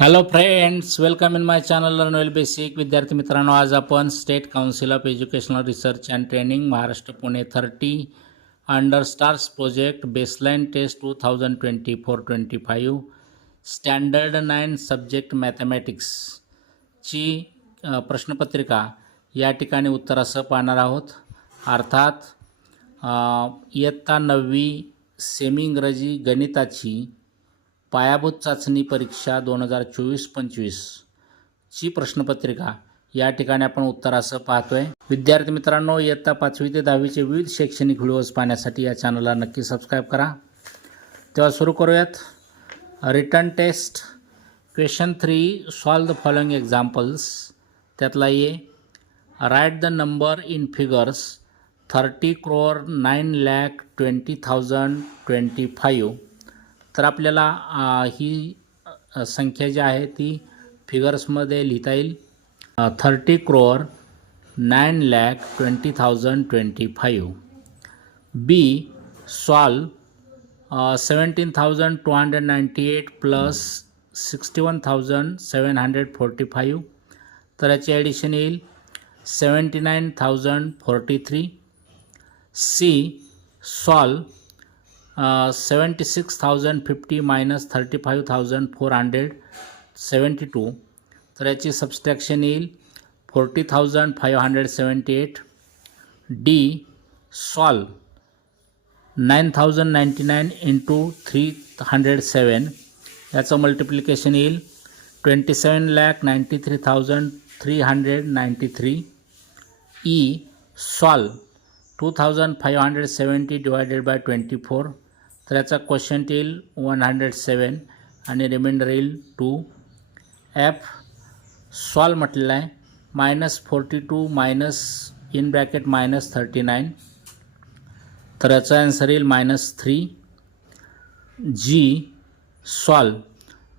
Hello friends, welcome in my channel learn well basic. विद्यार्थी मित्रांनो, आज आपण state council of educational research and training Maharashtra Pune 30 under stars project baseline test 2024-25 standard 9 subject मॅथमॅटिक्सची प्रश्नपत्रिका या ठिकाणी उत्तरासह पाहणार आहोत. अर्थात इयत्ता 9वी सेमी इंग्रजी गणिताची पायाभूत चाचणी परीक्षा 2024-25 ची प्रश्नपत्रिका या ठिकाणी आपण उत्तरासह पाहतोय. विद्यार्थी मित्रांनो, इयत्ता 5वी ते 10वीचे विविध शैक्षणिक व्हिडिओज पाहण्यासाठी या चॅनलला नक्की सबस्क्राईब करा. तेव्हा सुरू करूयात. Written test question 3, solve the following examples. त्यातला A, write the number in figures 30,09,20,025. तर आपल्याला ही संख्या जी आहे ती फिगर्समध्ये लिहिता येईल. 30,09,20,025. B, solve 17,298 plus 61,745. तर याची ॲडिशन येईल 79,043. C, solve 76,050 minus 35,472. तर याची सबस्ट्रॅक्शन येईल 40,578. D, solve 9,099 into 307. याचं मल्टिप्लिकेशन येईल 27,93,393. E, solve 2,570 divided by 24. तर याचा क्वेश्चन येईल 107 आणि रिमाइंडर येईल 2. एफ, सॉल्व म्हटलेलं आहे -42 मायनस इन ब्रॅकेट -39. तर याचा आन्सर येईल -3. जी, सॉल्व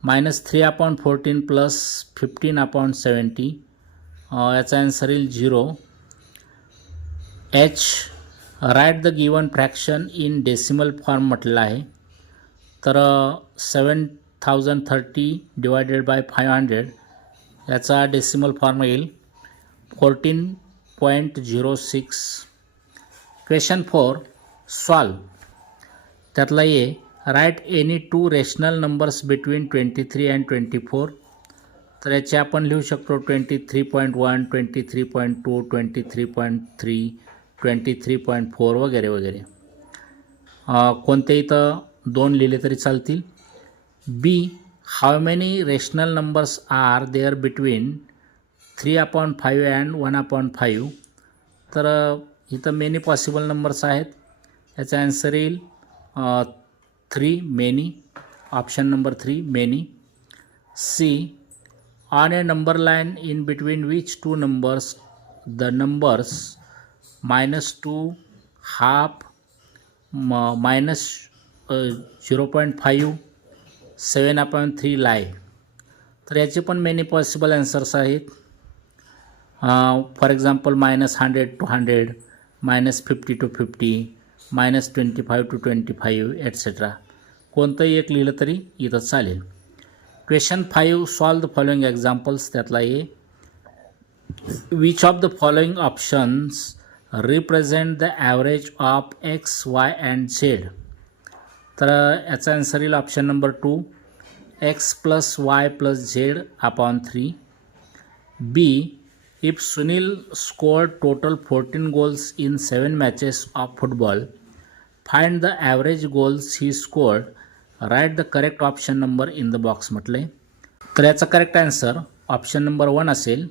-3/14 प्लस 15/70. याचा आन्सर येईल 0. H, write the given fraction in decimal form म्हटलेलं आहे. तर 7,030 डिवायडेड बाय 500 याचा डेसिमल फॉर्म येईल 14.06. Question 4, solve. त्यातला A, write any 2 rational numbers between 23 and 24. तर याचे आपण लिहू शकतो 23.1, 23.2, 23.3, 23.4 वगैरे वगैरे. कोणते इथं 2 लिहिले तरी चालतील. B, how many rational numbers are there between 3/5 and 1/5. तर इथं मेनी पॉसिबल नंबर्स आहेत. याचा आन्सर येईल 3 many. Option number 3 many. C, on a number line in between which 2 numbers the numbers -2, half, -0.5, 7/3 lie. तर याचे पण मेनी पॉसिबल आन्सर्स आहेत. For example -100 to 100, -50 to 50, -25 to 25 etcetera. कोणतंही एक लिहिलं तरी इथं चालेल. Question 5, solve the following examples. त्यातला A, which of the following options represent the average of x, Y and z. तर याचा आन्सर येईल option number 2, x plus y plus Z/3. B, if Sunil scored total 14 goals in 7 matches of football, find the average goals he scored, write the correct option number in the box म्हटले. तर याचा correct answer option number 1 असेल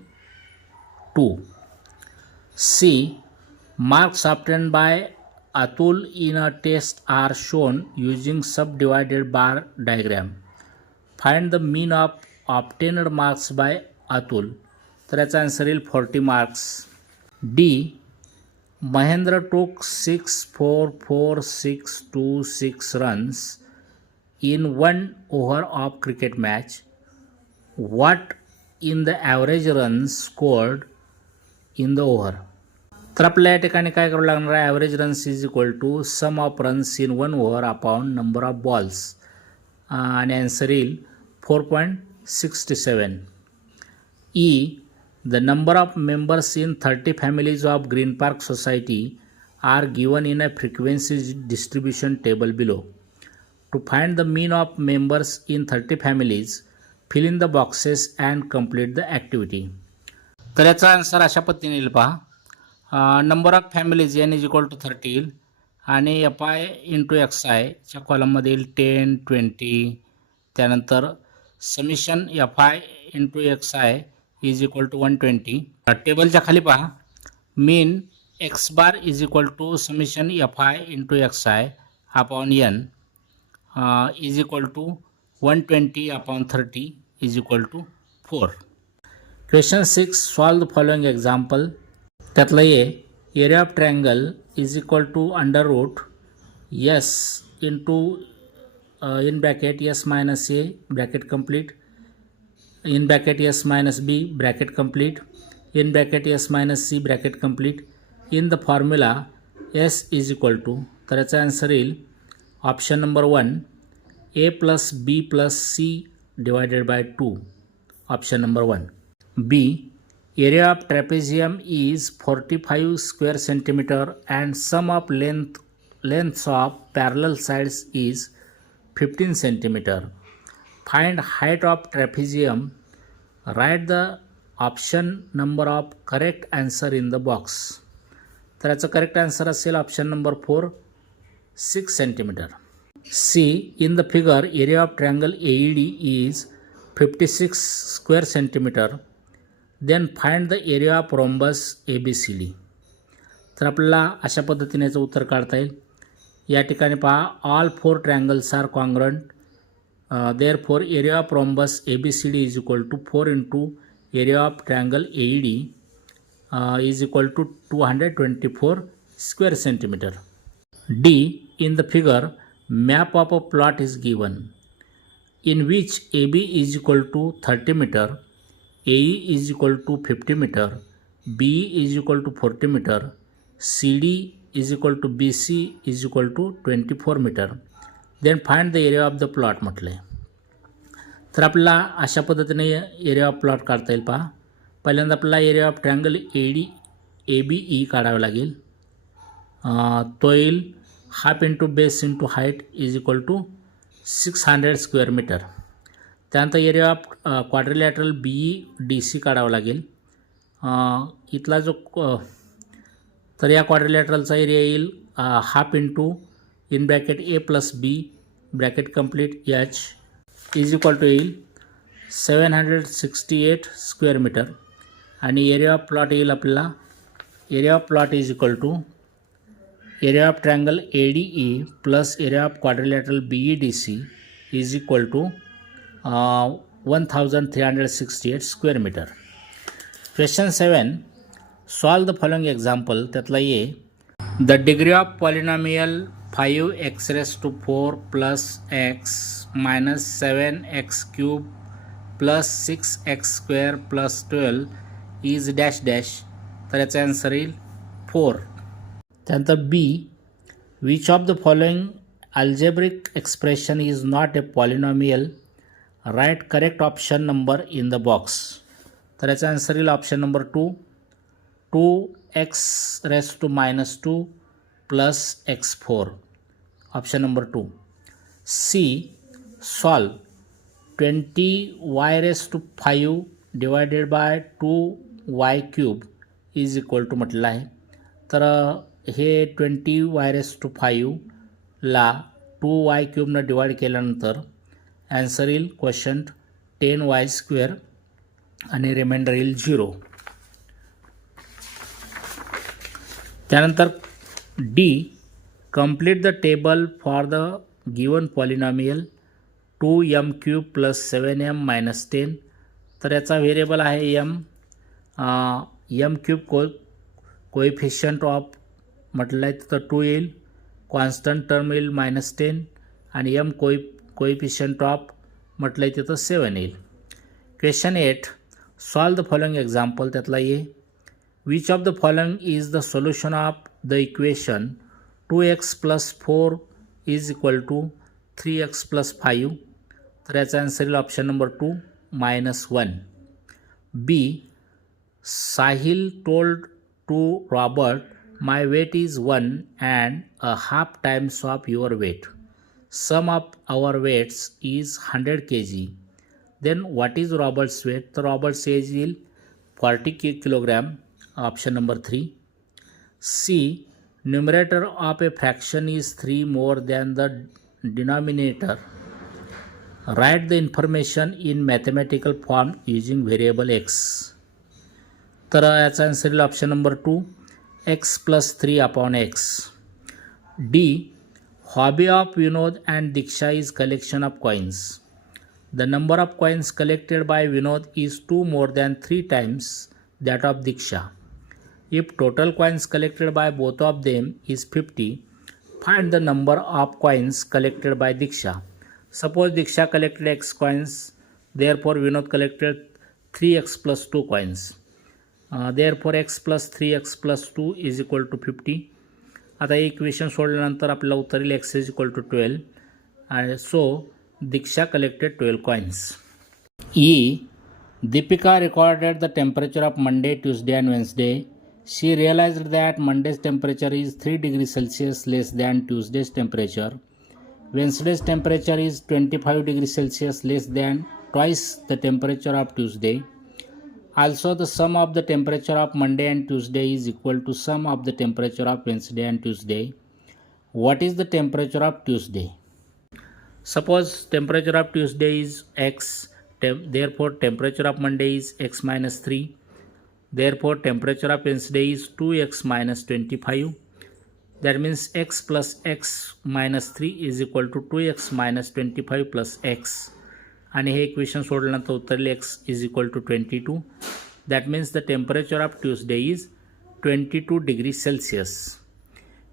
2. C, marks obtained by Atul in a test are shown using subdivided bar diagram. Find the mean of obtained marks by Atul. तर याचा answer येईल 40 marks. D, Mahendra took 6 4 4 6 2 6 runs in 1 over of cricket match. What in the average runs scored in the over. तर आपल्या या ठिकाणी काय करावं लागणार आहे, average runs is equal to sum of runs in 1 over upon number of balls आणि answer येईल 67. E. The number of members in 30 families of Green Park Society are given in a frequency distribution table below. To find the mean of members in 30 families, fill in the boxes and complete the activity. तर याचा answer अशा पद्धतीने येईल पहा. Number of families n is equal to 30 येईल आणि F i into x आयच्या कॉलममध्ये येईल 10, 20. त्यानंतर summation f i into x i is equal to 120. टेबलच्या खाली पहा mean x bar is equal to summation f i into x i upon n is equal to 120 upon 30 is equal to 4. Question 6. Solve the following example. त्यातलं area of triangle is equal to under root s into in bracket s minus a bracket complete in bracket s minus b bracket complete in bracket s minus c bracket complete in the formula s is equal to. तर याचा answer येईल option number 1 a plus b plus c divided by 2. Option number 1. b. Area of trapezium is 45 square centimeter and sum of lengths of parallel sides is 15 centimeter. Find height of trapezium. Write the option number of correct answer in the box. तर याचं correct answer असेल option number 4 6 centimeter. C. In the figure, area of triangle AED is 56 square centimeter. Then find the area of rhombus ABCD. तर आपल्याला अशा पद्धतीने याचं उत्तर काढता येईल. या ठिकाणी पहा all 4 triangles are congruent. Therefore area of rhombus ABCD is equal to 4 into area of triangle AED is equal to 224 square centimeter. D. In the figure, map of a plot is given in which AB is equal to 30 meter, AE is equal to 50 meter, BE is equal to 40 meter, CD is equal to BC is equal to 24 meter. Then find the area of the plot म्हटलं आहे. तर आपल्याला अशा पद्धतीने area of plot काढता येईल पहा. पहिल्यांदा आपल्याला एरिया ऑफ ट्रायंगल ABE काढावं लागेल. तो येईल half into base into height is equal to 600 square metre. त्यानंतर एरिया ऑफ क्वाड्रिलॅटरल BEDC काढावं लागेल. इथला जो तर या क्वाड्रिलॅटरलचा एरिया येईल half into in bracket a plus b bracket complete h is equal to येईल 768 स्क्वेअर मीटर. आणि एरिया ऑफ प्लॉट येईल आपल्याला area of plot is equal to area of triangle ADE plus area of quadrilateral BEDC is equal to 1368 square metre. Question 7. Solve the following example. त्यातला the degree of polynomial 5x raised to 4 plus x minus 7x cube plus 6x square plus 12 is dash dash. तर याचा answer येईल 4. त्यानंतर B. Which of the following algebraic expression is not a polynomial? Write correct option number in the box. तर याचा answer येईल option number 2 2x raised to minus 2 plus x4. Option number 2. C. Solve 20y raised to 5 divided by 2y cube is equal to म्हटलं आहे. तर हे 20y raised to 5 ला 2y क्यूबनं divide केल्यानंतर answer येईल क्वेश्चन 10y स्क्वेअर आणि reminder येईल 0. त्यानंतर D. Complete the table for the given polynomial 2m cube plus 7m minus 10. तर याचा व्हेरिएबल आहे m क्यूब कोएफिशियंट ऑफ म्हटलं आहे तर 2 येईल. कॉन्स्टंट टर्म येईल -10 आणि m कोएफिशियंट ऑफ म्हटलं आहे तिथं 7 येईल. Question 8. Solve the following example. त्यातला which of the following is the solution of the equation 2x plus 4 is equal to 3x plus 5. तर याचा आन्सर येईल option number 2 -1. B. Sahil told to Robert, my weight is 1 and a half times of your weight. Sum of our weights is 100 kg. Then what is Robert's weight? So Robert's age is 40 kilogram. Option number 3. C. Numerator of a fraction is 3 more than the denominator. Write the information in mathematical form using variable x. तर याचा answer येईल option number 2, x + 3/x. D. Hobby of Vinod and Diksha is collection of coins. The number of coins collected by Vinod is 2 more than 3 times that of Diksha. If total coins collected by both of them is 50, find the number of coins collected by Diksha. Suppose Diksha collected x coins, therefore Vinod collected 3x plus 2 coins. Therefore x plus 3x plus 2 is equal to 50. आता equation सोडल्यानंतर आपल्याला उत्तर येईल x is equal to 12. And so Diksha collected 12 coins. E. Deepika recorded the temperature of Monday, Tuesday and Wednesday. She realized that Monday's temperature is 3 degrees Celsius less than Tuesday's temperature. Wednesday's temperature is 25 degrees Celsius less than twice the temperature of Tuesday. Also, the sum of the temperature of Monday and Tuesday is equal to sum of the temperature of Wednesday and Tuesday. What is the temperature of Tuesday? Suppose temperature of Tuesday is x, therefore temperature of Monday is x minus 3. Therefore temperature of Wednesday is 2x minus 25. That means x plus x minus 3 is equal to 2x minus 25 plus x. आणि हे equation सोडल्यानंतर उत्तर x is equal to 22. That means the temperature of Tuesday is 22 degrees Celsius.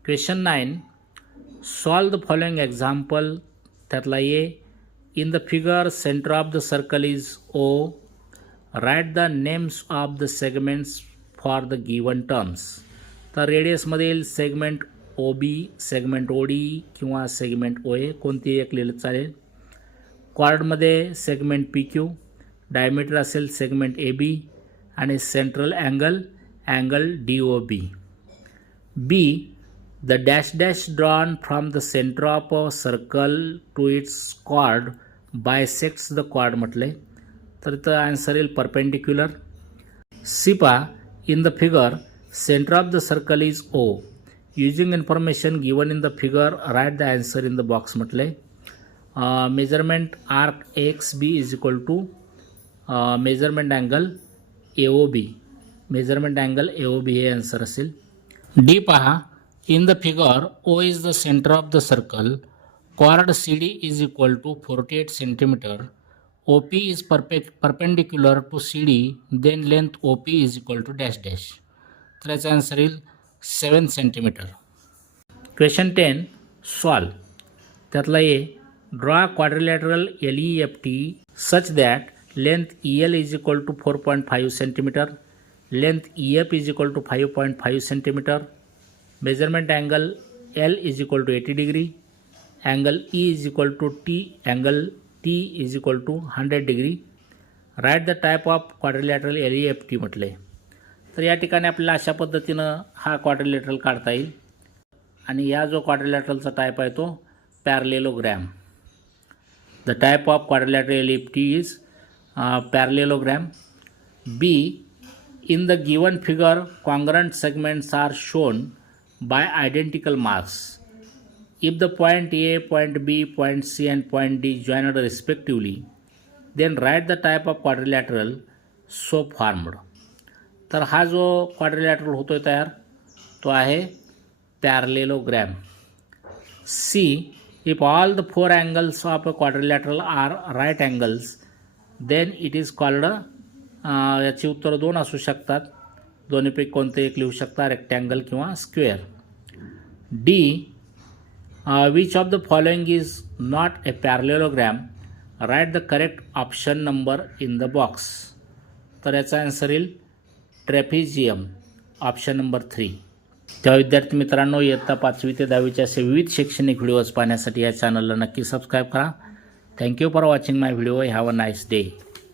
Question 9. Solve the following example. त्यातला A. In the figure, center of the circle is O. Write the names of the segments for the given terms. तर रेडियसमध्ये येईल segment OB, segment OD किंवा segment OA, कोणती एक लिहिलं चालेल. क्वाड्रमध्ये segment PQ, diameter असेल segment AB आणि central angle DOB. B. The dash dash drawn from the center of a circle to its chord bisects the chord म्हटले, तर इथं आन्सर येईल perpendicular. C. In the figure, center of the circle is O. Using information given in the figure, write the answer in the box म्हटले. Measurement arc AXB is equal to measurement angle AOB. Measurement angle AOB हे answer असेल. D. In the figure, O is the center of the circle. Chord CD is equal to 48 cm. OP is perpendicular to CD. Then length OP is equal to dash dash. तर याचा answer येईल 7 cm. Question 10. Solve. त्यातला A. Draw quadrilateral LEFT such that length EL is equal to 4.5 cm, length EF is equal to 5.5 cm, measurement angle L is equal to 80 degree, angle E is equal to angle T is equal to 100 degree. Write the type of quadrilateral LEFT म्हटले. तर या ठिकाणी आपल्याला अशा पद्धतीनं हा quadrilateral काढता येईल आणि या जो क्वाड्रिलॅटरलचा टाईप आहे तो पॅरलेलोग्रॅम. The type of quadrilateral LEFT is parallelogram. B. In the given figure, congruent segments are shown by identical marks. If the point A, point B, point C and point D joined respectively, then write the type of quadrilateral so formed. तर हा जो quadrilateral होतोय तयार तो आहे पॅरलेलोग्रॅम. C. If all the 4 angles of a quadrilateral are right angles, then it is called याची उत्तर 2 असू शकतात, दोन्हीपैकी कोणते एक लिहू शकता, रेक्टँगल किंवा square. D. Which of the following is not a parallelogram? Write the correct option number in the box. तर याचा आन्सर येईल ट्रेपेझियम, ऑप्शन नंबर 3. तेव्हा विद्यार्थी मित्रांनो, इयत्ता 5वी ते 10वीचे असे विविध शैक्षणिक व्हिडिओज पाहण्यासाठी या चॅनलला नक्की सबस्क्राईब करा. Thank you for watching my video. Have a nice day.